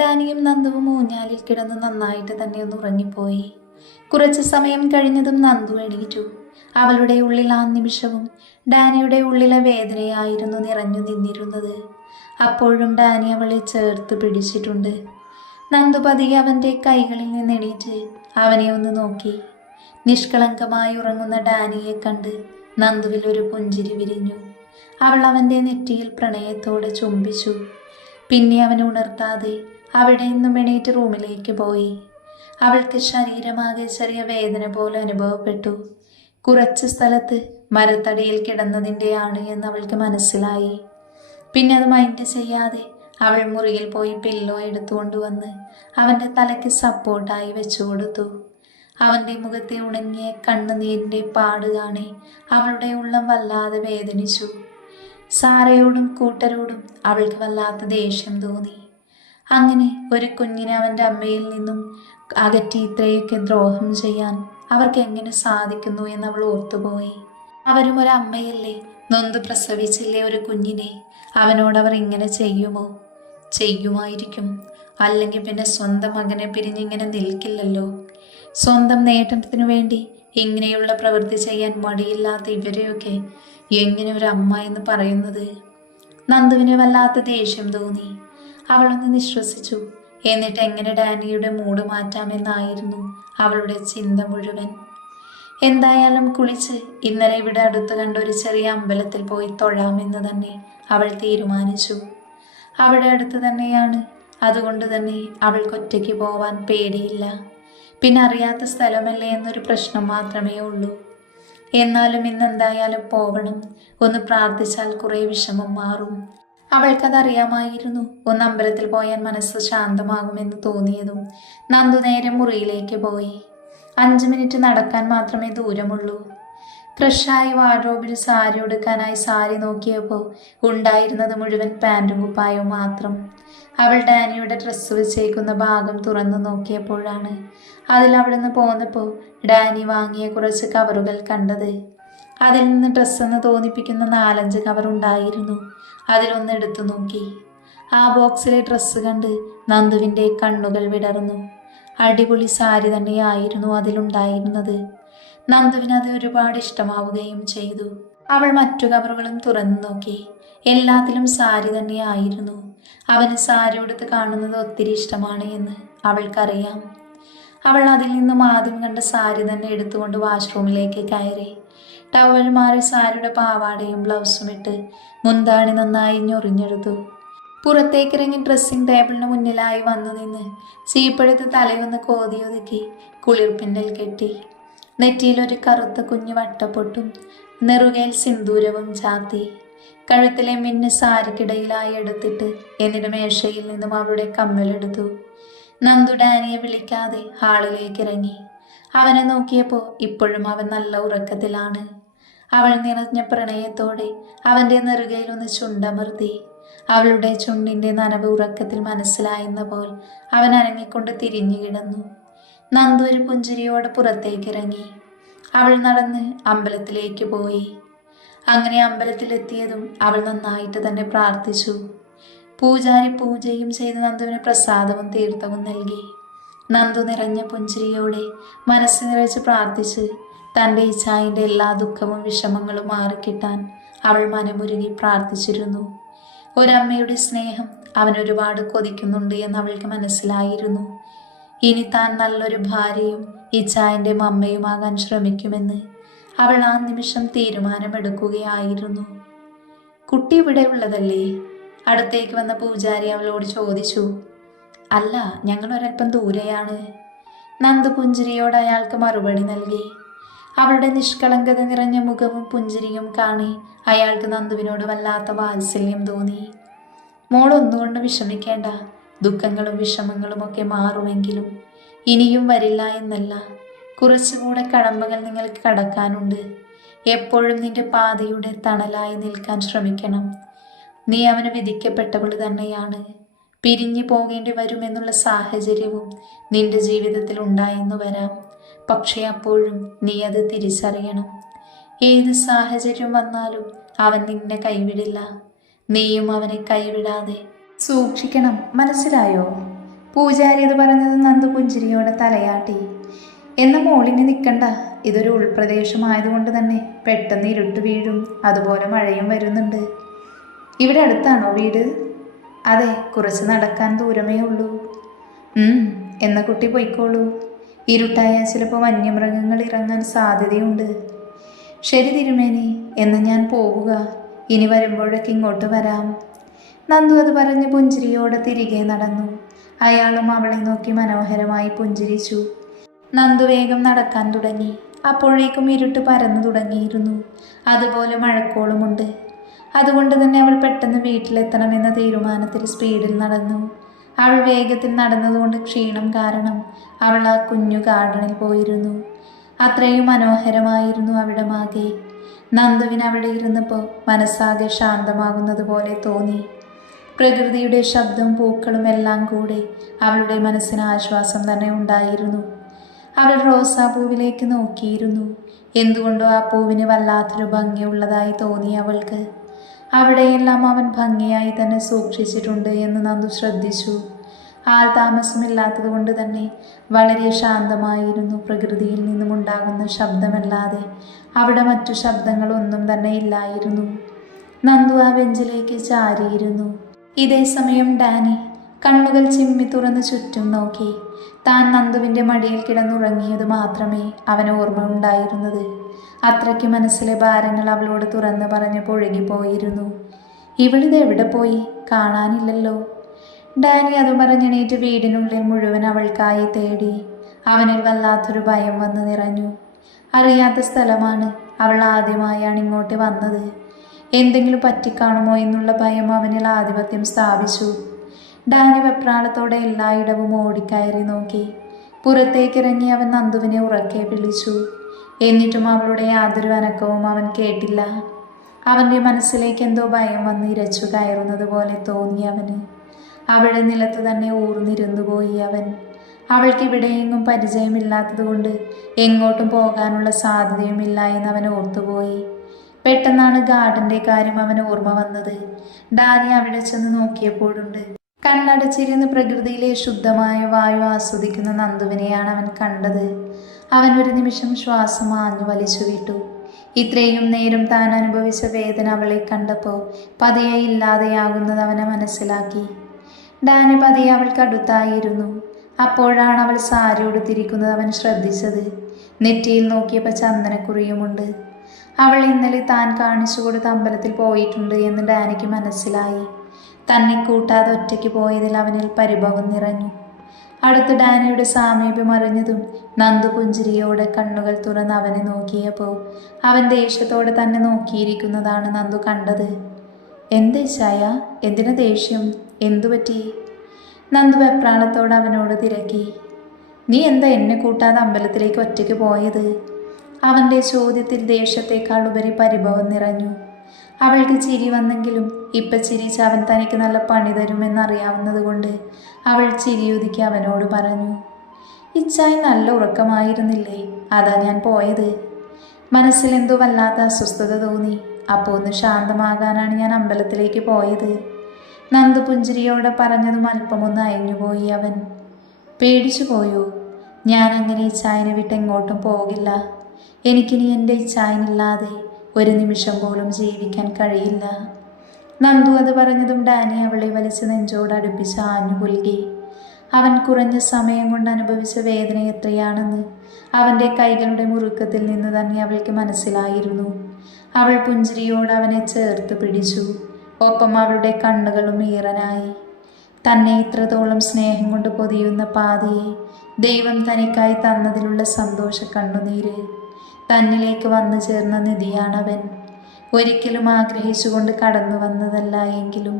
ഡാനിയും നന്ദുവും ഊഞ്ഞാലിൽ കിടന്ന് നന്നായിട്ട് തന്നെ ഒന്ന് ഉറങ്ങിപ്പോയി. കുറച്ചു സമയം കഴിഞ്ഞതും നന്ദു എണീറ്റു. അവളുടെ ഉള്ളിൽ ആ നിമിഷവും ഡാനിയുടെ ഉള്ളിലെ വേദനയായിരുന്നു നിറഞ്ഞു നിന്നിരുന്നത്. അപ്പോഴും ഡാനി അവളെ ചേർത്ത് പിടിച്ചിട്ടുണ്ട്. നന്ദു പതിയെ അവൻ്റെ കൈകളിൽ നിന്ന് എണീറ്റ് അവനെ ഒന്ന് നോക്കി. നിഷ്കളങ്കമായി ഉറങ്ങുന്ന ഡാനിയെ കണ്ട് നന്ദുവിൽ ഒരു പുഞ്ചിരി വിരിഞ്ഞു. അവൾ അവൻ്റെ നെറ്റിയിൽ പ്രണയത്തോടെ ചുംബിച്ചു. പിന്നെ അവൻ ഉണർത്താതെ അവിടെ നിന്നും എണീറ്റ് റൂമിലേക്ക് പോയി. അവൾക്ക് ശരീരമാകെ ചെറിയ വേദന പോലെ അനുഭവപ്പെട്ടു. കുറച്ച് സ്ഥലത്ത് മരത്തടിയിൽ കിടന്നതിൻ്റെയാണ് എന്ന് അവൾക്ക് മനസ്സിലായി. പിന്നെ അത് മൈൻഡ് ചെയ്യാതെ അവൾ മുറിയിൽ പോയി പില്ലോ എടുത്തുകൊണ്ടുവന്ന് അവൻ്റെ തലയ്ക്ക് സപ്പോർട്ടായി വെച്ചു കൊടുത്തു. അവൻ്റെ മുഖത്തെ ഉണങ്ങിയ കണ്ണുനീരിൻ്റെ പാട് കാണി അവളുടെ ഉള്ളം വല്ലാതെ വേദനിച്ചു. സാറയോടും കൂട്ടരോടും അവൾക്ക് വല്ലാത്ത ദേഷ്യം തോന്നി. അങ്ങനെ ഒരു കുഞ്ഞിനെ അവൻ്റെ അമ്മയിൽ നിന്നും അകറ്റി ഇത്രയൊക്കെ ദ്രോഹം ചെയ്യാൻ അവർക്ക് എങ്ങനെ സാധിക്കുന്നു എന്ന് അവൾ ഓർത്തുപോയി. അവരും ഒരമ്മയല്ലേ, നൊന്ത് പ്രസവിച്ചില്ലേ ഒരു കുഞ്ഞിനെ. അവനോടവർ ഇങ്ങനെ ചെയ്യുമോ? ചെയ്യുമായിരിക്കും. അല്ലെങ്കിൽ പിന്നെ സ്വന്തം മകനെ പിരിഞ്ഞിങ്ങനെ നിൽക്കില്ലല്ലോ. സ്വന്തം നേട്ടത്തിനു വേണ്ടി ഇങ്ങനെയുള്ള പ്രവൃത്തി ചെയ്യാൻ മടിയില്ലാത്ത ഇവരെയൊക്കെ എങ്ങനെ ഒരു അമ്മ എന്ന് പറയുന്നത്? നന്ദുവിന് വല്ലാത്ത ദേഷ്യം തോന്നി. അവളൊന്ന് നിശ്വസിച്ചു. എന്നിട്ട് എങ്ങനെ ഡാനിയുടെ മൂഡ് മാറ്റാമെന്നായിരുന്നു അവളുടെ ചിന്ത മുഴുവൻ. എന്തായാലും കുളിച്ച് ഇന്നലെ ഇവിടെ അടുത്ത് കണ്ട ഒരു ചെറിയ അമ്പലത്തിൽ പോയി തൊഴാമെന്ന് തന്നെ അവൾ തീരുമാനിച്ചു. അവിടെ അടുത്ത് തന്നെയാണ്. അതുകൊണ്ട് തന്നെ അവൾക്കൊറ്റയ്ക്ക് പോവാൻ പേടിയില്ല. പിന്നെ അറിയാത്ത സ്ഥലമല്ലേ എന്നൊരു പ്രശ്നം മാത്രമേ ഉള്ളൂ. എന്നാലും ഇന്നെന്തായാലും പോവണം. ഒന്ന് പ്രാർത്ഥിച്ചാൽ കുറേ വിഷമം മാറും. അവൾക്കതറിയാമായിരുന്നു. ഒന്ന് അമ്പലത്തിൽ പോയാൽ മനസ്സ് ശാന്തമാകുമെന്ന് തോന്നിയതും നന്ദു നേരെ മുറിയിലേക്ക് പോയി. 5 മിനിറ്റ് നടക്കാൻ മാത്രമേ ദൂരമുള്ളൂ. ഫ്രഷായി വാർഡ്രോബിൽ സാരി ഉടുക്കാനായി സാരി നോക്കിയപ്പോൾ ഉണ്ടായിരുന്നത് മുഴുവൻ പാൻറ്റും കുപ്പായവും മാത്രം. അവൾ ഡാനിയുടെ ഡ്രസ്സ് വെച്ചേക്കുന്ന ഭാഗം തുറന്നു നോക്കിയപ്പോഴാണ് അതിൽ അവിടുന്ന് പോന്നപ്പോൾ ഡാനി വാങ്ങിയ കുറച്ച് കവറുകൾ കണ്ടത്. അതിൽ നിന്ന് ഡ്രസ്സെന്ന് തോന്നിപ്പിക്കുന്ന 4-5 കവർ ഉണ്ടായിരുന്നു. അതിലൊന്ന് എടുത്തു നോക്കി. ആ ബോക്സിലെ ഡ്രസ്സ് കണ്ട് നന്ദുവിൻ്റെ കണ്ണുകൾ വിടർന്നു. അടിപൊളി സാരി തന്നെയായിരുന്നു അതിലുണ്ടായിരുന്നത്. നന്ദുവിന് അത് ഒരുപാട് ഇഷ്ടമാവുകയും ചെയ്തു. അവൾ മറ്റു കവറുകളും തുറന്നു നോക്കി. എല്ലാത്തിലും സാരി തന്നെയായിരുന്നു. അവന് സാരി ഉടുത്ത് കാണുന്നത് ഒത്തിരി ഇഷ്ടമാണ് എന്ന് അവൾക്കറിയാം. അവൾ അതിൽ നിന്നും ആദ്യം കണ്ട സാരി തന്നെ എടുത്തുകൊണ്ട് വാഷ്റൂമിലേക്ക് കയറി. ടവൽ മാറി സാരിയുടെ പാവാടയും ബ്ലൗസും ഇട്ട് മുന്താണി നന്നായി ഞൊറിഞ്ഞെടുത്തു. പുറത്തേക്കിറങ്ങി ഡ്രസ്സിംഗ് ടേബിളിന് മുന്നിലായി വന്നു നിന്ന് ചീപ്പെടുത്ത് തലയൊന്ന് കോതിയൊതുക്കി കുളിർപ്പിന്നൽ കെട്ടി. നെറ്റിയിലൊരു കറുത്ത കുഞ്ഞു വട്ടപ്പൊട്ടും നെറുകയിൽ സിന്ദൂരവും ചാത്തി. കഴുത്തിലെ മിന്ന് സാരിക്കിടയിലായി എടുത്തിട്ട് എന്നിട്ട് മേശയിൽ നിന്നും അവളുടെ കമ്മലെടുത്തു. നന്ദു ഡാനിയെ വിളിക്കാതെ ഹാളിലേക്ക് ഇറങ്ങി. അവനെ നോക്കിയപ്പോൾ ഇപ്പോഴും അവൻ നല്ല ഉറക്കത്തിലാണ്. അവൾ നിറഞ്ഞ പ്രണയത്തോടെ അവൻ്റെ നെറുകയിലൊന്ന് ചുണ്ടമർത്തി. അവളുടെ ചുണ്ടിൻ്റെ നനവ് ഉറക്കത്തിൽ മനസ്സിലായെന്ന പോൽ അവൻ അനങ്ങിക്കൊണ്ട് തിരിഞ്ഞു കിടന്നു. നന്ദു ഒരു പുഞ്ചിരിയോടെ പുറത്തേക്കിറങ്ങി. അവൾ നടന്ന് അമ്പലത്തിലേക്ക് പോയി. അങ്ങനെ അമ്പലത്തിലെത്തിയതും അവൾ നന്നായിട്ട് തന്നെ പ്രാർത്ഥിച്ചു. പൂജാരി പൂജയും ചെയ്ത് നന്ദുവിന് പ്രസാദവും തീർത്ഥവും നൽകി. നന്ദു നിറഞ്ഞ പുഞ്ചിരിയോടെ മനസ്സ് നിറച്ച് പ്രാർത്ഥിച്ച് തൻ്റെ ഇച്ഛായിൻ്റെ എല്ലാ ദുഃഖവും വിഷമങ്ങളും മാറിക്കിട്ടാൻ അവൾ മനമുരുകി പ്രാർത്ഥിച്ചിരുന്നു. ഒരമ്മയുടെ സ്നേഹം അവൻ ഒരുപാട് കൊതിക്കുന്നുണ്ട് എന്ന് അവൾക്ക് മനസ്സിലായിരുന്നു. ഇനി താൻ നല്ലൊരു ഭാര്യയും ഇച്ഛായിൻ്റെ അമ്മയുമാകാൻ ശ്രമിക്കുമെന്ന് അവൾ ആ നിമിഷം തീരുമാനമെടുക്കുകയായിരുന്നു. കുട്ടി ഇവിടെ ഉള്ളതല്ലേ? അടുത്തേക്ക് വന്ന പൂജാരി അവളോട് ചോദിച്ചു. അല്ല, ഞങ്ങൾ ഒരൽപ്പം ദൂരെയാണ്. നന്ദു പുഞ്ചിരിയോട് അയാൾക്ക് മറുപടി നൽകി. അവളുടെ നിഷ്കളങ്കത നിറഞ്ഞ മുഖവും പുഞ്ചിരിയും കാണി അയാൾക്ക് നന്ദുവിനോട് വല്ലാത്ത വാത്സല്യം തോന്നി. മോളൊന്നുകൊണ്ട് വിഷമിക്കേണ്ട. ദുഃഖങ്ങളും വിഷമങ്ങളും ഒക്കെ മാറുമെങ്കിലും ഇനിയും വരില്ല എന്നല്ല. കുറച്ചുകൂടെ കടമ്പകൾ നിങ്ങൾക്ക് കടക്കാനുണ്ട്. എപ്പോഴും നിന്റെ പാതയുടെ തണലായി നിൽക്കാൻ ശ്രമിക്കണം. നീ അവന് വിധിക്കപ്പെട്ടവൾ തന്നെയാണ്. പിരിഞ്ഞു പോകേണ്ടി വരുമെന്നുള്ള സാഹചര്യവും നിന്റെ ജീവിതത്തിൽ ഉണ്ടായെന്നു വരാം. പക്ഷേ അപ്പോഴും നീ അത് തിരിച്ചറിയണം. ഏത് സാഹചര്യം വന്നാലും അവൻ നിന്നെ കൈവിടില്ല. നീയും അവനെ കൈവിടാതെ സൂക്ഷിക്കണം. മനസ്സിലായോ? പൂജാരി അത് പറഞ്ഞത് നന്ദു പുഞ്ചിരിയോടെ തലയാട്ടി. എന്ന മോളിന് നിൽക്കണ്ട, ഇതൊരു ഉൾപ്രദേശമായതുകൊണ്ട് തന്നെ പെട്ടെന്ന് ഇരുട്ട് വീഴും, അതുപോലെ മഴയും വരുന്നുണ്ട്. ഇവിടെ അടുത്താണോ വീട്? അതെ, കുറച്ച് നടക്കാൻ ദൂരമേ ഉള്ളൂ. എന്ന കുട്ടി പൊയ്ക്കോളൂ. ഇരുട്ടായാൽ ചിലപ്പോൾ വന്യമൃഗങ്ങൾ ഇറങ്ങാൻ സാധ്യതയുണ്ട്. ശരി തിരുമേനി, എന്ന് ഞാൻ പോവുക. ഇനി വരുമ്പോഴൊക്കെ ഇങ്ങോട്ട് വരാം. നന്ദു അത് പറഞ്ഞ് പുഞ്ചിരിയോടെ തിരികെ നടന്നു. അയാളും അവളെ നോക്കി മനോഹരമായി പുഞ്ചിരിച്ചു. നന്ദു വേഗം നടക്കാൻ തുടങ്ങി. അപ്പോഴേക്കും ഇരുട്ട് പരന്നു തുടങ്ങിയിരുന്നു. അതുപോലെ മഴക്കോളുമുണ്ട്. അതുകൊണ്ട് തന്നെ അവൾ പെട്ടെന്ന് വീട്ടിലെത്തണമെന്ന തീരുമാനത്തിൽ സ്പീഡിൽ നടന്നു. അവൾ വേഗത്തിൽ നടന്നതുകൊണ്ട് ക്ഷീണം കാരണം അവൾ ആ കുഞ്ഞു ഗാർഡനിൽ പോയിരുന്നു. അത്രയും മനോഹരമായിരുന്നു അവിടമാകെ. നന്ദുവിന് അവിടെ ഇരുന്നപ്പോൾ മനസ്സാകെ ശാന്തമാകുന്നത് പോലെ തോന്നി. പ്രകൃതിയുടെ ശബ്ദവും പൂക്കളും എല്ലാം കൂടെ അവളുടെ മനസ്സിന് ആശ്വാസം തന്നെ ഉണ്ടായിരുന്നു. അവൾ റോസാപ്പൂവിലേക്ക് നോക്കിയിരുന്നു. എന്തുകൊണ്ടോ ആ പൂവിന് വല്ലാത്തൊരു ഭംഗിയുള്ളതായി തോന്നി അവൾക്ക്. അവിടെയെല്ലാം അവൻ ഭംഗിയായി തന്നെ സൂക്ഷിച്ചിട്ടുണ്ട് എന്ന് നന്ദു ശ്രദ്ധിച്ചു. ആൾ താമസമില്ലാത്തത് കൊണ്ട് തന്നെ വളരെ ശാന്തമായിരുന്നു. പ്രകൃതിയിൽ നിന്നും ഉണ്ടാകുന്ന ശബ്ദമല്ലാതെ അവിടെ മറ്റു ശബ്ദങ്ങളൊന്നും തന്നെ ഇല്ലായിരുന്നു. നന്ദു ആ ബെഞ്ചിലേക്ക് ചാരിയിരുന്നു. ഇതേ സമയം ഡാനി കണ്ണുകൾ ചിമ്മി തുറന്ന് ചുറ്റും നോക്കി. താൻ നന്ദുവിൻ്റെ മടിയിൽ കിടന്നുറങ്ങിയത് മാത്രമേ അവന് ഓർമ്മ ഉണ്ടായിരുന്നത്. അത്രയ്ക്ക് മനസ്സിലെ ഭാരങ്ങൾ അവളോട് തുറന്ന് പറഞ്ഞ് പൊഴുകിപ്പോയിരുന്നു. ഇവളിത് എവിടെ പോയി? കാണാനില്ലല്ലോ. ഡാനി അത് പറഞ്ഞെണീറ്റ് വീടിനുള്ളിൽ മുഴുവൻ അവൾക്കായി തേടി. അവനിൽ വല്ലാത്തൊരു ഭയം വന്ന് നിറഞ്ഞു. അറിയാത്ത സ്ഥലമാണ്. അവൾ ആദ്യമായാണ് ഇങ്ങോട്ട് വന്നത്. എന്തെങ്കിലും പറ്റിക്കാണുമോ എന്നുള്ള ഭയം അവനിൽ ആധിപത്യം സ്ഥാപിച്ചു. ഡാനി വെപ്രാളത്തോടെ എല്ലായിടവും ഓടിക്കയറി നോക്കി. പുറത്തേക്കിറങ്ങി അവൻ നന്ദുവിനെ ഉറക്കെ വിളിച്ചു. എന്നിട്ടും അവളുടെ യാതൊരു അനക്കവും അവൻ കേട്ടില്ല. അവൻ്റെ മനസ്സിലേക്ക് എന്തോ ഭയം വന്ന് ഇരച്ചു കയറുന്നത് പോലെ തോന്നി അവന്. അവളുടെ നിലത്ത് തന്നെ ഊർന്നിരുന്നു പോയി അവൻ. അവൾക്ക് ഇവിടെയെങ്ങും പരിചയമില്ലാത്തതുകൊണ്ട് എങ്ങോട്ടും പോകാനുള്ള സാധ്യതയുമില്ല എന്ന് അവൻ ഓർത്തുപോയി. പെട്ടെന്നാണ് ഗാർഡന്റെ കാര്യം അവന് ഓർമ്മ വന്നത്. ഡാനി അവിടെ ചെന്ന് നോക്കിയപ്പോഴുണ്ട് കണ്ണടച്ചിരുന്ന് പ്രകൃതിയിലെ ശുദ്ധമായ വായു ആസ്വദിക്കുന്ന നന്ദുവിനെയാണ് അവൻ കണ്ടത്. അവൻ ഒരു നിമിഷം ശ്വാസം ആഞ്ഞു വലിച്ചു വിട്ടു. ഇത്രയും നേരം താൻ അനുഭവിച്ച വേദന അവളെ കണ്ടപ്പോൾ പതിയെ ഇല്ലാതെയാകുന്നത് അവനെ മനസ്സിലാക്കി. ഡാനി പതിയെ അവൾക്കടുത്തായിരുന്നു. അപ്പോഴാണ് അവൾ സാരി ഉടുത്തിരിക്കുന്നത് അവൻ ശ്രദ്ധിച്ചത്. നെറ്റിയിൽ നോക്കിയപ്പോൾ ചന്ദനക്കുറിയുമുണ്ട്. അവൾ ഇന്നലെ താൻ കാണിച്ചു കൊടുത്ത അമ്പലത്തിൽ പോയിട്ടുണ്ട് എന്ന് ഡാനിക്ക് മനസ്സിലായി. തന്നെ കൂട്ടാതെ ഒറ്റയ്ക്ക് പോയതിൽ അവനിൽ പരിഭവം നിറഞ്ഞു. അടുത്ത് ഡാനിയുടെ സാമീപ്യം അറിഞ്ഞതും നന്ദു പുഞ്ചിരിയോടെ കണ്ണുകൾ തുറന്ന് അവനെ നോക്കിയപ്പോൾ അവൻ ദേഷ്യത്തോടെ തന്നെ നോക്കിയിരിക്കുന്നതാണ് നന്ദു കണ്ടത്. എന്തേ ചായ? എന്തിനു ദേഷ്യം? എന്തുപറ്റി? നന്ദു വെപ്രാളത്തോടെ അവനോട് തിരക്കി. നീ എന്താ എന്നെ കൂട്ടാതെ അമ്പലത്തിലേക്ക് ഒറ്റയ്ക്ക് പോയത്? അവൻ്റെ ചോദ്യത്തിൽ ദേഷ്യത്തെക്കാൾ ഉപരി പരിഭവം നിറഞ്ഞു. അവൾക്ക് ചിരി വന്നെങ്കിലും ഇപ്പം ചിരിച്ച് അവൻ തനിക്ക് നല്ല പണി തരുമെന്നറിയാവുന്നത് കൊണ്ട് അവൾ ചിരിയൊതുക്കി അവനോട് പറഞ്ഞു. ഇച്ചായി നല്ല ഉറക്കമായിരുന്നില്ലേ? അതാ ഞാൻ പോയത്. മനസ്സിലെന്തോ വല്ലാത്ത അസ്വസ്ഥത തോന്നി. അപ്പോൾ ഒന്ന് ശാന്തമാകാനാണ് ഞാൻ അമ്പലത്തിലേക്ക് പോയത്. നന്ദു പുഞ്ചിരിയോടെ പറഞ്ഞതും അല്പമൊന്ന് അയഞ്ഞുപോയി അവൻ. പേടിച്ചു പോയോ? ഞാൻ അങ്ങനെ ഇച്ചായനെ വിട്ട് എങ്ങോട്ടും പോകില്ല. എനിക്കിനി എൻ്റെ ഇച്ചായനില്ലാതെ ഒരു നിമിഷം പോലും ജീവിക്കാൻ കഴിയില്ല. നന്ദു അത് പറഞ്ഞതും ഡാനി അവളെ വലിച്ച് നെഞ്ചോട് അടുപ്പിച്ച് ആഞ്ഞു പുൽകി. അവൻ കുറഞ്ഞ സമയം കൊണ്ട് അനുഭവിച്ച വേദന എത്രയാണെന്ന് അവൻ്റെ കൈകളുടെ മുറുക്കത്തിൽ നിന്ന് തന്നെ അവൾക്ക് മനസ്സിലായിരുന്നു. അവൾ പുഞ്ചിരിയോട് അവനെ ചേർത്ത് പിടിച്ചു. ഒപ്പം അവളുടെ കണ്ണുകളും ഈറനായി. തന്നെ ഇത്രത്തോളം സ്നേഹം കൊണ്ട് പൊതിയുന്ന പാതിയെ ദൈവം തനിക്കായി തന്നതിലുള്ള സന്തോഷ കണ്ണുനീര്. തന്നിലേക്ക് വന്നു ചേർന്ന നിധിയാണവൻ. ഒരിക്കലും ആഗ്രഹിച്ചുകൊണ്ട് കടന്നു വന്നതല്ല എങ്കിലും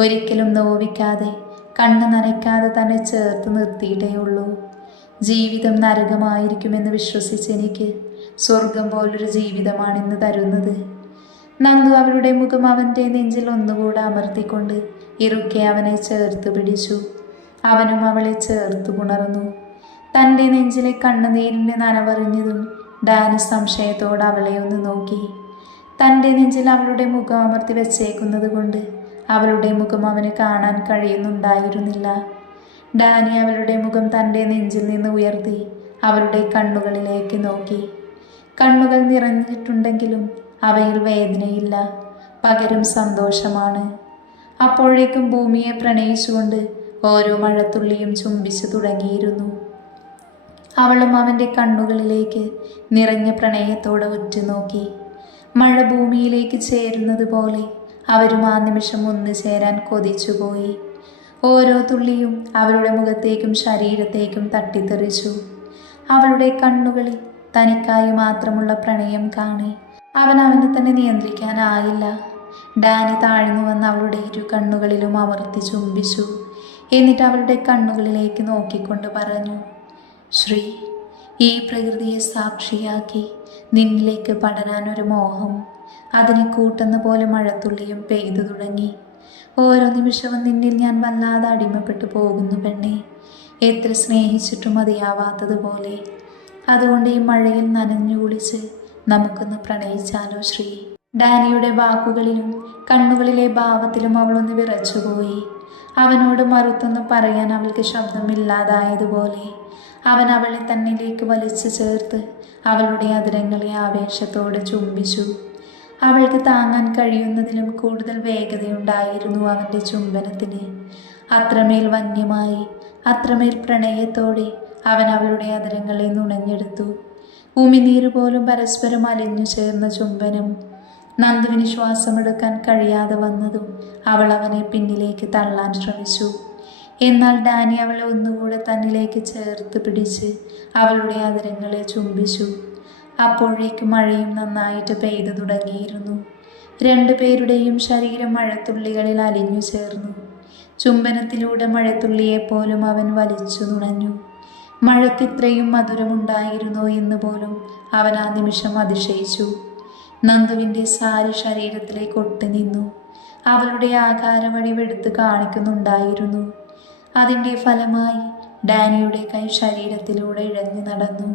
ഒരിക്കലും നോവിക്കാതെ കണ്ണ് നനയ്ക്കാതെ തന്നെ ചേർത്ത് നിർത്തിയിട്ടേയുള്ളൂ. ജീവിതം നരകമായിരിക്കുമെന്ന് വിശ്വസിച്ച് എനിക്ക് സ്വർഗം പോലൊരു ജീവിതമാണിന്ന് തരുന്നത്. നന്ദു അവളുടെ മുഖം അവൻ്റെ നെഞ്ചിൽ ഒന്നുകൂടെ അമർത്തിക്കൊണ്ട് ഇറുക്കെ അവനെ ചേർത്ത് പിടിച്ചു. അവനും അവളെ ചേർത്ത് പുണർന്നു. തൻ്റെ നെഞ്ചിലെ കണ്ണുനീരിൻ്റെ നനവറിഞ്ഞതും ഡാനി സംശയത്തോടെ അവളെ ഒന്ന് നോക്കി. തൻ്റെ നെഞ്ചിൽ അവളുടെ മുഖം അമർത്തി വെച്ചേക്കുന്നത് കൊണ്ട് അവളുടെ മുഖം അവന് കാണാൻ കഴിയുന്നുണ്ടായിരുന്നില്ല. ഡാനി അവളുടെ മുഖം തൻ്റെ നെഞ്ചിൽ നിന്ന് ഉയർത്തി അവളുടെ കണ്ണുകളിലേക്ക് നോക്കി. കണ്ണുകൾ നിറഞ്ഞിട്ടുണ്ടെങ്കിലും അവയിൽ വേദനയില്ല, പകരം സന്തോഷമാണ്. അപ്പോഴേക്കും ഭൂമിയെ പ്രണയിച്ചുകൊണ്ട് ഓരോ മഴത്തുള്ളിയും ചുംബിച്ചു തുടങ്ങിയിരുന്നു. അവളും അവൻ്റെ കണ്ണുകളിലേക്ക് നിറഞ്ഞ പ്രണയത്തോടെ ഉറ്റുനോക്കി. മഴ ഭൂമിയിലേക്ക് ചേരുന്നത് പോലെ അവരും ആ നിമിഷം ഒന്നു ചേരാൻ കൊതിച്ചുപോയി. ഓരോ തുള്ളിയും അവളുടെ മുഖത്തേക്കും ശരീരത്തേക്കും തട്ടിത്തെറിച്ചു. അവളുടെ കണ്ണുകളിൽ തനിക്കായി മാത്രമുള്ള പ്രണയം കാണി അവനെ തന്നെ നിയന്ത്രിക്കാനായില്ല. ഡാനി താഴ്ന്നു വന്ന് അവളുടെ ഇരു കണ്ണുകളിലും അമർത്തി ചുംബിച്ചു. എന്നിട്ട് അവളുടെ കണ്ണുകളിലേക്ക് നോക്കിക്കൊണ്ട് പറഞ്ഞു, ശ്രീ, ഈ പ്രകൃതിയെ സാക്ഷിയാക്കി നിന്നിലേക്ക് പടരാനൊരു മോഹം. അതിനെ കൂട്ടുന്ന പോലെ മഴത്തുള്ളിയും പെയ്തു തുടങ്ങി. ഓരോ നിമിഷവും നിന്നിൽ ഞാൻ വല്ലാതെ അടിമപ്പെട്ടു പോകുന്നു പെണ്ണെ, എത്ര സ്നേഹിച്ചിട്ടും മതിയാവാത്തതുപോലെ. അതുകൊണ്ട് ഈ മഴയിൽ നനഞ്ഞു കുളിച്ച് നമുക്കൊന്ന് പ്രണയിച്ചാലോ ശ്രീ. ഡാനിയുടെ വാക്കുകളിലും കണ്ണുകളിലെ ഭാവത്തിലും അവളൊന്ന് വിറച്ചുപോയി. അവനോട് മറുത്തൊന്ന് പറയാൻ അവൾക്ക് ശബ്ദമില്ലാതായതുപോലെ അവൻ അവളെ തന്നിലേക്ക് വലിച്ചു ചേർത്ത് അവളുടെ അതിരങ്ങളെ ആവേശത്തോടെ ചുംബിച്ചു. അവൾക്ക് താങ്ങാൻ കഴിയുന്നതിലും കൂടുതൽ വേഗതയുണ്ടായിരുന്നു അവൻ്റെ ചുംബനത്തിന്. അത്രമേൽ വന്യമായി, അത്രമേൽ പ്രണയത്തോടെ അവൻ അവളുടെ അതിരങ്ങളെ നുണഞ്ഞെടുത്തു. ഉമിനീര് പോലും പരസ്പരം അലിഞ്ഞു ചേർന്ന ചുംബനം. നന്ദുവിന് ശ്വാസമെടുക്കാൻ കഴിയാതെ വന്നതും അവൾ അവനെ പിന്നിലേക്ക് തള്ളാൻ ശ്രമിച്ചു. എന്നാൽ ഡാനി അവളെ ഒന്നുകൂടെ തന്നിലേക്ക് ചേർത്ത് പിടിച്ച് അവളുടെ അതിരങ്ങളെ ചുംബിച്ചു. അപ്പോഴേക്കും മഴയും നന്നായിട്ട് പെയ്തു തുടങ്ങിയിരുന്നു. രണ്ടുപേരുടെയും ശരീരം മഴത്തുള്ളികളിൽ അലിഞ്ഞു ചേർന്നു. ചുംബനത്തിലൂടെ മഴത്തുള്ളിയെപ്പോലും അവൻ വലിച്ചു നുണഞ്ഞു. മഴക്കിത്രയും മധുരമുണ്ടായിരുന്നോ എന്ന് പോലും അവൻ ആ നിമിഷം അതിശയിച്ചു. നന്ദുവിൻ്റെ സാരി ശരീരത്തിലേക്ക് ഒട്ടി നിന്നു. അവളുടെ ആകാരവടി വെടുത്ത് കാണിക്കുന്നുണ്ടായിരുന്നു. അതിൻ്റെ ഫലമായി ഡാനിയുടെ കൈ ശരീരത്തിലൂടെ ഇഴഞ്ഞു നടന്നു.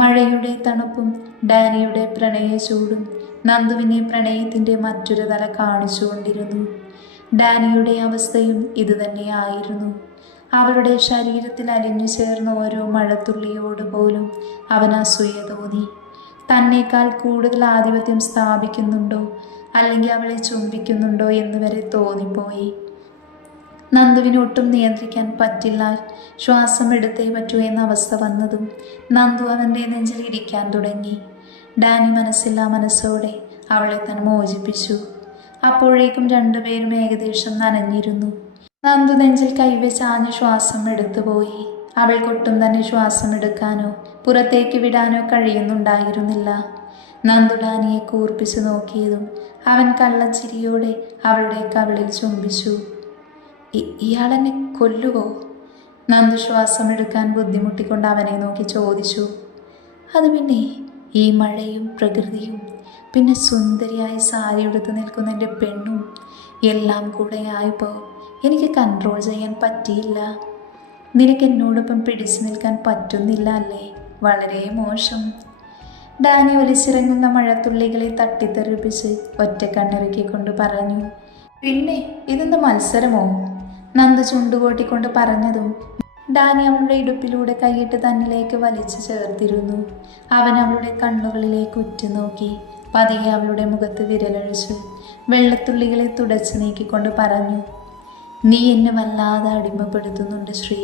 മഴയുടെ തണുപ്പും ഡാനിയുടെ പ്രണയ ചൂടും നന്ദുവിനെ പ്രണയത്തിൻ്റെ മറ്റൊരു തല കാണിച്ചുകൊണ്ടിരുന്നു. ഡാനിയുടെ അവസ്ഥയും ഇതുതന്നെയായിരുന്നു. അവളുടെ ശരീരത്തിൽ അലിഞ്ഞു ചേർന്ന ഓരോ മഴത്തുള്ളിയോട് പോലും അവൻ അസൂയ തോന്നി. തന്നേക്കാൾ കൂടുതൽ ആധിപത്യം സ്ഥാപിക്കുന്നുണ്ടോ അല്ലെങ്കിൽ അവളെ ചുംബിക്കുന്നുണ്ടോ എന്ന് വരെ തോന്നിപ്പോയി. നന്ദുവിന് ഒട്ടും നിയന്ത്രിക്കാൻ പറ്റില്ല, ശ്വാസം എടുത്തേ പറ്റൂ എന്ന അവസ്ഥ വന്നതും നന്ദു അവൻ്റെ നെഞ്ചിൽ ഇരിക്കാൻ തുടങ്ങി. ഡാനി മനസ്സില്ലാ മനസ്സോടെ അവളെ തന്നെ മോചിപ്പിച്ചു. അപ്പോഴേക്കും രണ്ടുപേരും ഏകദേശം നനഞ്ഞിരുന്നു. നന്ദു നെഞ്ചിൽ കൈവച്ച് ആഞ്ഞു ശ്വാസം എടുത്തുപോയി. അവൾക്കൊട്ടും തന്നെ ശ്വാസം എടുക്കാനോ പുറത്തേക്ക് വിടാനോ കഴിയുന്നുണ്ടായിരുന്നില്ല. നന്ദു ഡാനിയെ കൂർപ്പിച്ചു നോക്കിയതും അവൻ കള്ളച്ചിരിയോടെ അവളുടെ കവിളിൽ ചുംബിച്ചു. ഇയാളെന്നെ കൊല്ലുവോ? നന്ദു ശ്വാസം എടുക്കാൻ ബുദ്ധിമുട്ടിക്കൊണ്ട് അവനെ നോക്കി ചോദിച്ചു. അത് പിന്നെ, ഈ മഴയും പ്രകൃതിയും പിന്നെ സുന്ദരിയായി സാരി എടുത്ത് നിൽക്കുന്ന എൻ്റെ പെണ്ണും എല്ലാം കൂടെ ആയപ്പോൾ എനിക്ക് കൺട്രോൾ ചെയ്യാൻ പറ്റിയില്ല. നിനക്ക് എന്നോടൊപ്പം പിടിച്ചു നിൽക്കാൻ പറ്റുന്നില്ല അല്ലേ? വളരെ മോശം. ഡാനി ഒലിച്ചിറങ്ങുന്ന മഴത്തുള്ളികളെ തട്ടിത്തെറിപ്പിച്ച് ഒറ്റ കണ്ണിറുക്കിക്കൊണ്ട് പറഞ്ഞു. പിന്നെ ഇതെന്ത് മത്സരമോ? നന്ദു ചുണ്ടുകൊട്ടിക്കൊണ്ട് പറഞ്ഞതും ഡാനി അവളുടെ ഇടുപ്പിലൂടെ കൈയിട്ട് തന്നിലേക്ക് വലിച്ചു ചേർത്തിരുന്നു. അവൻ അവളുടെ കണ്ണുകളിലേക്ക് ഉറ്റുനോക്കി പതിയെ അവളുടെ മുഖത്ത് വിരലഴിച്ചു വെള്ളത്തുള്ളികളെ തുടച്ചു നീക്കിക്കൊണ്ട് പറഞ്ഞു. നീ എന്നെ വല്ലാതെ അടിമപ്പെടുത്തുന്നുണ്ട് ശ്രീ.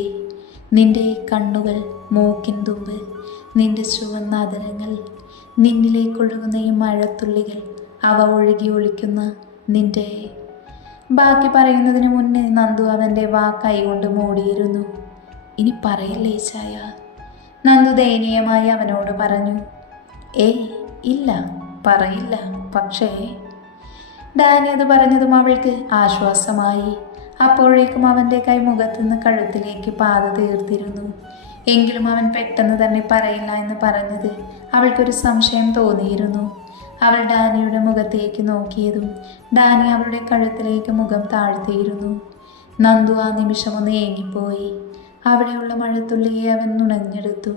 നിന്റെ ഈ കണ്ണുകൾ, മൂക്കിൻ തുമ്പ്, നിന്റെ ചുവന്ന അതരങ്ങൾ, നിന്നിലേക്കൊഴുകുന്ന ഈ മഴത്തുള്ളികൾ, അവ ഒഴുകി ഒളിക്കുന്ന നിന്റെ... ബാക്കി പറയുന്നതിന് മുന്നേ നന്ദു അവൻ്റെ കൈകൊണ്ട് മൂടിയിരുന്നു. ഇനി പറയല്ലേ ചായ, നന്ദു ദയനീയമായി അവനോട് പറഞ്ഞു. ഏയ് ഇല്ല, പറയില്ല. പക്ഷേ ഡാനി അത് പറഞ്ഞതും അവൾക്ക് ആശ്വാസമായി. അപ്പോഴേക്കും അവൻ്റെ കൈ മുഖത്തുനിന്ന് കഴുത്തിലേക്ക് പാത തീർത്തിരുന്നു. എങ്കിലും അവൻ പെട്ടെന്ന് തന്നെ പറയില്ല എന്ന് പറഞ്ഞത് അവൾക്കൊരു സംശയം തോന്നിയിരുന്നു. അവൾ ഡാനിയുടെ മുഖത്തേക്ക് നോക്കിയതും ഡാനി അവളുടെ കഴുത്തിലേക്ക് മുഖം താഴ്ത്തിയിരുന്നു. നന്ദു ആ നിമിഷമൊന്ന് ഏങ്ങിപ്പോയി. അവിടെയുള്ള മഴത്തുള്ളിയെ അവൻ നുണഞ്ഞെടുത്തു.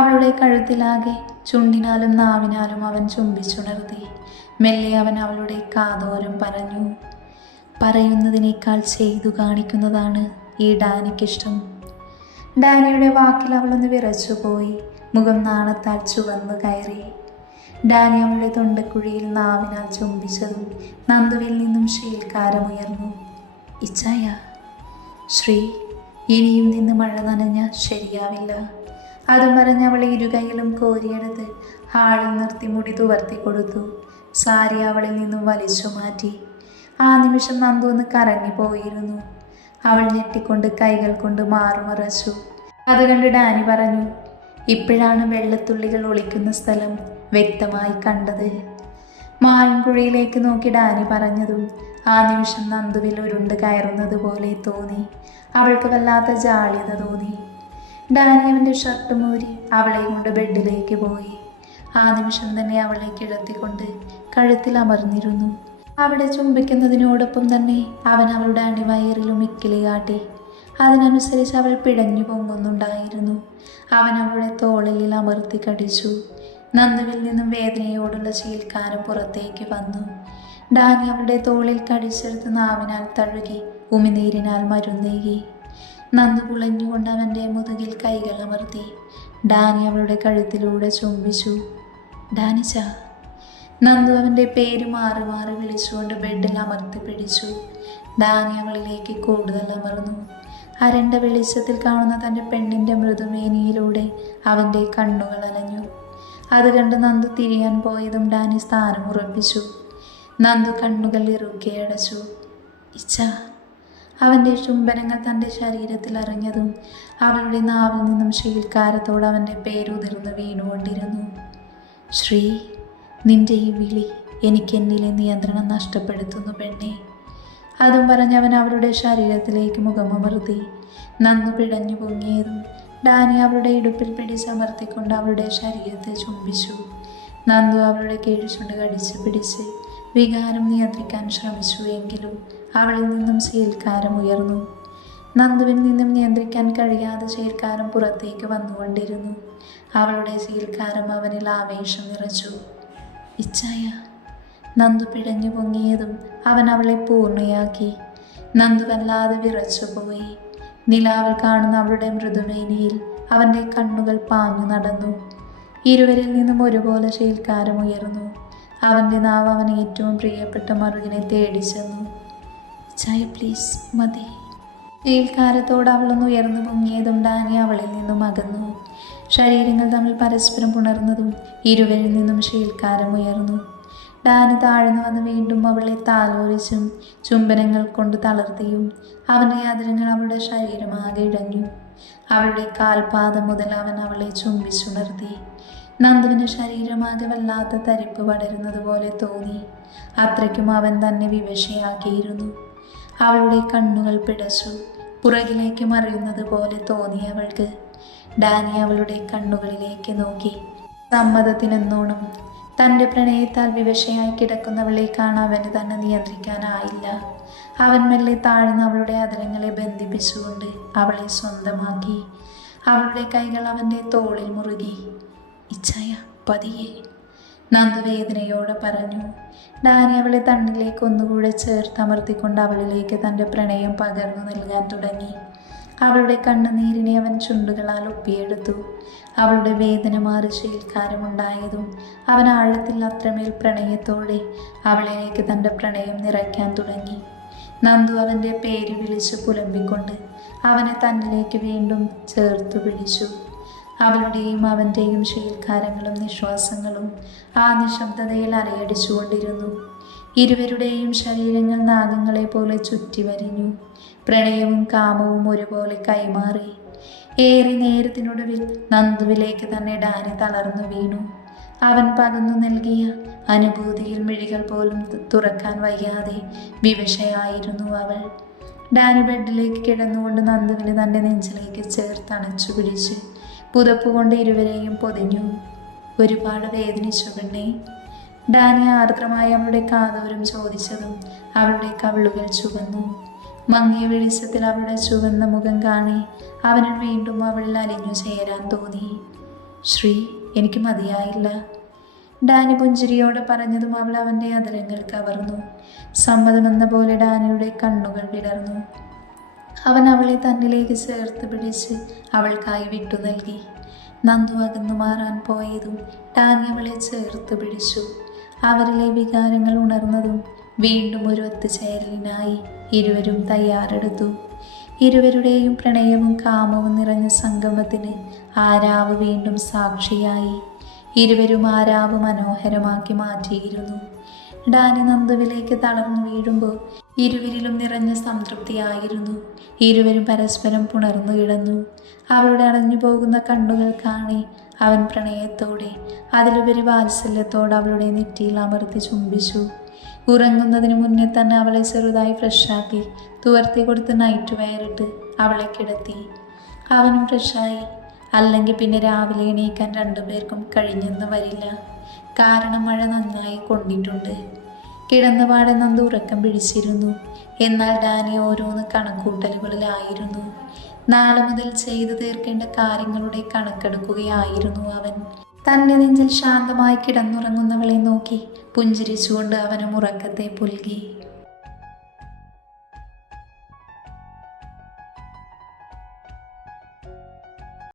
അവളുടെ കഴുത്തിലാകെ ചുണ്ടിനാലും നാവിനാലും അവൻ ചുംബിച്ചുണർത്തി. മെല്ലെ അവൻ അവളുടെ കാതോരം പറഞ്ഞു. പറയുന്നതിനേക്കാൾ ചെയ്തു കാണിക്കുന്നതാണ് ഈ ഡാനിക്കിഷ്ടം. ഡാനിയുടെ വാക്കിൽ അവളൊന്ന് വിറച്ചുപോയി. മുഖം നാണത്താൽ ചുവന്നു കയറി. ഡാനി അവളുടെ തൊണ്ടക്കുഴിയിൽ നാവിനാൽ ചുംബിച്ചതും നന്ദുവിൽ നിന്നും ശീൽക്കാരമുയർന്നു. ഇച്ചായ. ശ്രീ, ഇനിയും നിന്ന് മഴ നനഞ്ഞ ശരിയാവില്ല. അതും പറഞ്ഞ് അവൾ ഇരുകൈയിലും കോരിയെടുത്ത് ഹാളിൽ നിർത്തി മുടി തുവർത്തി കൊടുത്തു. സാരി അവളിൽ നിന്നും വലിച്ചു മാറ്റി. ആ നിമിഷം നന്ദു ഒന്ന് കറങ്ങിപ്പോയിരുന്നു. അവൾ ഞെട്ടിക്കൊണ്ട് കൈകൾ കൊണ്ട് മാറുമറച്ചു. അത് കണ്ട് ഡാനി പറഞ്ഞു, ഇപ്പോഴാണ് വെള്ളത്തുള്ളികൾ ഒളിക്കുന്ന സ്ഥലം വ്യക്തമായി കണ്ടത്. മാൻകുഴിയിലേക്ക് നോക്കി ഡാനി പറഞ്ഞതും ആ നിമിഷം നന്ദുവിൽ ഉരുണ്ട് കയറുന്നത് പോലെ തോന്നി. അവൾക്ക് വല്ലാത്ത ജാള്യത തോന്നി. ഡാനി അവൻ്റെ ഷർട്ട് മൂരി അവളെ കൊണ്ട് ബെഡിലേക്ക് പോയി. ആ നിമിഷം തന്നെ അവളെ കിടത്തിക്കൊണ്ട് കഴുത്തിൽ അമർന്നിരുന്നു. അവിടെ ചുംബിക്കുന്നതിനോടൊപ്പം തന്നെ അവൻ അവളുടെ അടിവയറിലും ഇക്കിളി കാട്ടി. അതിനനുസരിച്ച് അവൾ പിടഞ്ഞു പൊങ്ങുന്നുണ്ടായിരുന്നു. അവൻ അവളുടെ തോളിൽ അമർത്തി കടിച്ചു. നന്ദുവിൽ നിന്നും വേദനയോടുള്ള ചീൽക്കാരം പുറത്തേക്ക് വന്നു. ഡാനി അവളുടെ തോളിൽ കടിച്ചെടുത്ത് നാവിനാൽ തഴുകി ഉമിനീരിനാൽ മരുന്നേകി. നന്ദു പുളഞ്ഞുകൊണ്ട് അവൻ്റെ മുതുകിൽ കൈകൾ അമർത്തി. ഡാനി അവളുടെ കഴുത്തിലൂടെ ചുംബിച്ചു. ഡാനിച്ച. നന്ദു അവൻ്റെ പേര് മാറി മാറി വിളിച്ചുകൊണ്ട് ബെഡിൽ അമർത്തി പിടിച്ചു. ഡാനി അവളിലേക്ക് കൂടുതൽ അമർന്നു. അരണ്ട വെളിച്ചത്തിൽ കാണുന്ന തൻ്റെ പെണ്ണിൻ്റെ മൃദുമേനിയിലൂടെ അവൻ്റെ കണ്ണുകൾ അലഞ്ഞു. അത് കണ്ട് നന്ദു തിരിയാൻ പോയതും ഡാനി സ്ഥാനം ഉറപ്പിച്ചു. നന്ദു കണ്ണുകൾ ഇറുകെ അടച്ചു. ഇച്ഛ. അവൻ്റെ ചുംബനങ്ങൾ തൻ്റെ ശരീരത്തിൽ അറിഞ്ഞതും അവളുടെ നാവിൽ നിന്നും ശീൽക്കാരത്തോട് അവൻ്റെ പേരുതിർന്ന് വീണുകൊണ്ടിരുന്നു. ശ്രീ, നിന്റെ ഈ വിളി എനിക്കെന്നിലെ നിയന്ത്രണം നഷ്ടപ്പെടുത്തുന്നു പെണ്ണെ. അതും പറഞ്ഞവൻ അവളുടെ ശരീരത്തിലേക്ക് മുഖമമർത്തി. നന്നു പിടഞ്ഞു പൊങ്ങിയതും ഡാനി അവളുടെ ഇടുപ്പിൽ പിടിച്ചമർത്തിക്കൊണ്ട് അവളുടെ ശരീരത്തെ ചുംബിച്ചു. നന്ദു അവളുടെ കീഴ്ചുണ്ട് കടിച്ച് പിടിച്ച് വികാരം നിയന്ത്രിക്കാൻ ശ്രമിച്ചു. എങ്കിലും അവളിൽ നിന്നും ശീൽക്കാരം ഉയർന്നു. നന്ദുവിൽ നിന്നും നിയന്ത്രിക്കാൻ കഴിയാതെ ശീൽക്കാരം പുറത്തേക്ക് വന്നുകൊണ്ടിരുന്നു. അവളുടെ ശീൽക്കാരം അവനിൽ ആവേശം നിറച്ചു. ഇച്ഛായ. നന്ദു പിടഞ്ഞു പൊങ്ങിയതും അവൻ അവളെ പൂർണ്ണയാക്കി. നന്ദു വല്ലാതെ വിറച്ചുപോയി. നിലാവിൽ കാണുന്ന അവളുടെ മൃദുമേനിയിൽ അവൻ്റെ കണ്ണുകൾ പാഞ്ഞു നടന്നു. ഇരുവരിൽ നിന്നും ഒരുപോലെ ശീൽക്കാരം ഉയർന്നു. അവൻ്റെ നാവ് അവൻ ഏറ്റവും പ്രിയപ്പെട്ട മറുകിനെ തേടി ചെന്നു. ചായ പ്ലീസ്, മതി. ശീൽക്കാരത്തോട് അവളൊന്ന് ഉയർന്നു പൊങ്ങിയതും ഡാനി അവളിൽ നിന്നും അകന്നു. ശരീരങ്ങൾ തമ്മിൽ പരസ്പരം പുണർന്നതും ഇരുവരിൽ നിന്നും ശീൽക്കാരം ഉയർന്നു. ഡാനി താഴ്ന്നു വന്ന് വീണ്ടും അവളെ താലോലിച്ചും ചുംബനങ്ങൾ കൊണ്ട് തളർത്തിയും അവൻ്റെ ആദരങ്ങൾ അവളുടെ ശരീരമാകെ ഇഴഞ്ഞു. അവളുടെ കാൽപാദം മുതൽ അവൻ അവളെ ചുംബിച്ചുണർത്തി. നന്ദുവിൻ്റെ ശരീരമാകെ വല്ലാത്ത തരിപ്പ് പടരുന്നത് പോലെ തോന്നി. അത്രയ്ക്കും അവൻ തന്നെ വിവശയാക്കിയിരുന്നു. അവളുടെ കണ്ണുകൾ പിടച്ചു. പുറകിലേക്ക് മറിയുന്നത് പോലെ തോന്നി അവൾക്ക്. ഡാനി അവളുടെ കണ്ണുകളിലേക്ക് നോക്കി. സമ്മതത്തിനെന്നോണം തൻ്റെ പ്രണയത്താൽ വിവശയായി കിടക്കുന്നവളെ കാണാൻ അവന് തന്നെ നിയന്ത്രിക്കാനായില്ല. അവൻ മെല്ലെ താഴ്ന്ന് അവളുടെ അതരങ്ങളെ ബന്ധിപ്പിച്ചുകൊണ്ട് അവളെ സ്വന്തമാക്കി. അവളുടെ കൈകൾ അവൻ്റെ തോളിൽ മുറുകി. ഇച്ഛായ, പതിയെ, നന്ദു വേദനയോടെ പറഞ്ഞു. ഡാനി അവളെ തന്നിലേക്ക് ഒന്നുകൂടെ ചേർത്തമർത്തിക്കൊണ്ട് അവളിലേക്ക് തൻ്റെ പ്രണയം പകർന്നു നൽകാൻ തുടങ്ങി. അവളുടെ കണ്ണുനീരിനെ അവൻ ചുണ്ടുകളാൽ ഒപ്പിയെടുത്തു. അവളുടെ വേദന മാറി ശീൽക്കാരമുണ്ടായതും അവൻ ആഴത്തിൽ അത്രമേൽ പ്രണയത്തോടെ അവളിലേക്ക് തൻ്റെ പ്രണയം നിറയ്ക്കാൻ തുടങ്ങി. നന്ദു അവൻ്റെ പേര് വിളിച്ച് പുലമ്പിക്കൊണ്ട് അവനെ തന്നിലേക്ക് വീണ്ടും ചേർത്തു പിടിച്ചു. അവളുടെയും അവൻ്റെയും ശീൽക്കാരങ്ങളും നിശ്വാസങ്ങളും ആ നിശബ്ദതയിൽ അലയടിച്ചുകൊണ്ടിരുന്നു. ഇരുവരുടെയും ശരീരങ്ങൾ നാഗങ്ങളെ പോലെ ചുറ്റി വരിഞ്ഞു. പ്രണയവും കാമവും ഒരുപോലെ കൈമാറി. ഏറെ നേരത്തിനൊടുവിൽ നന്ദുവിലേക്ക് തന്നെ ഡാനി തളർന്നു വീണു. അവൻ പകർന്നു നൽകിയ അനുഭൂതിയിൽ മിഴികൾ പോലും തുറക്കാൻ വയ്യാതെ വിവശയായിരുന്നു അവൾ. ഡാനി ബെഡിലേക്ക് കിടന്നുകൊണ്ട് നന്ദുവിനെ തൻ്റെ നെഞ്ചിലേക്ക് ചേർത്തണച്ചു പിടിച്ച് പുതപ്പുകൊണ്ട് ഇരുവരെയും പൊതിഞ്ഞു. ഒരുപാട് വേദനിച്ചു പെണ്ണേ. ഡാനി ആർദ്രമായി അവളുടെ കാതോരം ചോദിച്ചതും അവളുടെ കവിളുകൾ ചുവന്നു. മങ്ങിയ വെളിച്ചത്തിൽ അവളുടെ ചുവന്ന മുഖം കാണി അവന് വീണ്ടും അവളിൽ അലിഞ്ഞു ചേരാൻ തോന്നി. ശ്രീ, എനിക്ക് മതിയായില്ല, ഡാനി പുഞ്ചിരിയോടെ പറഞ്ഞതും അവൾ അവൻ്റെ അതരങ്ങൾ കവർന്നു. സമ്മതമെന്ന പോലെ ഡാനിയുടെ കണ്ണുകൾ വിടർന്നു. അവൻ അവളെ തന്നിലേക്ക് ചേർത്ത് പിടിച്ച് അവൾക്കായി വിട്ടു നൽകി. നന്ദു അകന്നു മാറാൻ പോയതും ഡാനി അവളെ ചേർത്ത് പിടിച്ചു. അവരിലെ വികാരങ്ങൾ ഉണർന്നതും വീണ്ടും ഒരു ഒത്തുചേരലിനായി ഇരുവരും തയ്യാറെടുത്തു. ഇരുവരുടെയും പ്രണയവും കാമവും നിറഞ്ഞ സംഗമത്തിന് ആരാവ് വീണ്ടും സാക്ഷിയായി. ഇരുവരും ആരാവ് മനോഹരമാക്കി മാറ്റിയിരുന്നു. ഡാനി നന്ദുവിലേക്ക് തളർന്നു വീഴുമ്പോൾ ഇരുവരിലും നിറഞ്ഞ സംതൃപ്തിയായിരുന്നു. ഇരുവരും പരസ്പരം പുണർന്നു കിടന്നു. അവളുടെ അടഞ്ഞു പോകുന്ന കണ്ണുകൾ കാണി അവൻ പ്രണയത്തോടെ അതിലുപരി വാത്സല്യത്തോടെ അവളുടെ നെറ്റിയിൽ അമർത്തി ചുംബിച്ചു. ഉറങ്ങുന്നതിന് മുന്നേ തന്നെ അവളെ ചെറുതായി ഫ്രഷാക്കി തുവർത്തി കൊടുത്ത് നൈറ്റ് വെയറിട്ട് അവളെ കിടത്തി. അവനും ഫ്രഷായി. അല്ലെങ്കിൽ പിന്നെ രാവിലെ എണീക്കാൻ രണ്ടുപേർക്കും കഴിഞ്ഞെന്ന് വരില്ല. കാരണം മഴ നന്നായി കൊണ്ടിട്ടുണ്ട്. കിടന്നപാടെ നന്ദു ഉറക്കം പിടിച്ചിരുന്നു. എന്നാൽ ഡാനി ഓരോന്ന് കണക്കൂട്ടലുകളിലായിരുന്നു. നാളെ മുതൽ ചെയ്തു തീർക്കേണ്ട കാര്യങ്ങളുടെ കണക്കെടുക്കുകയായിരുന്നു അവൻ. തൻ്റെ നെഞ്ചിൽ ശാന്തമായി കിടന്നുറങ്ങുന്നവളെ നോക്കി പുഞ്ചിരിച്ചുകൊണ്ട് അവനും ഉറക്കത്തെ പുൽകി.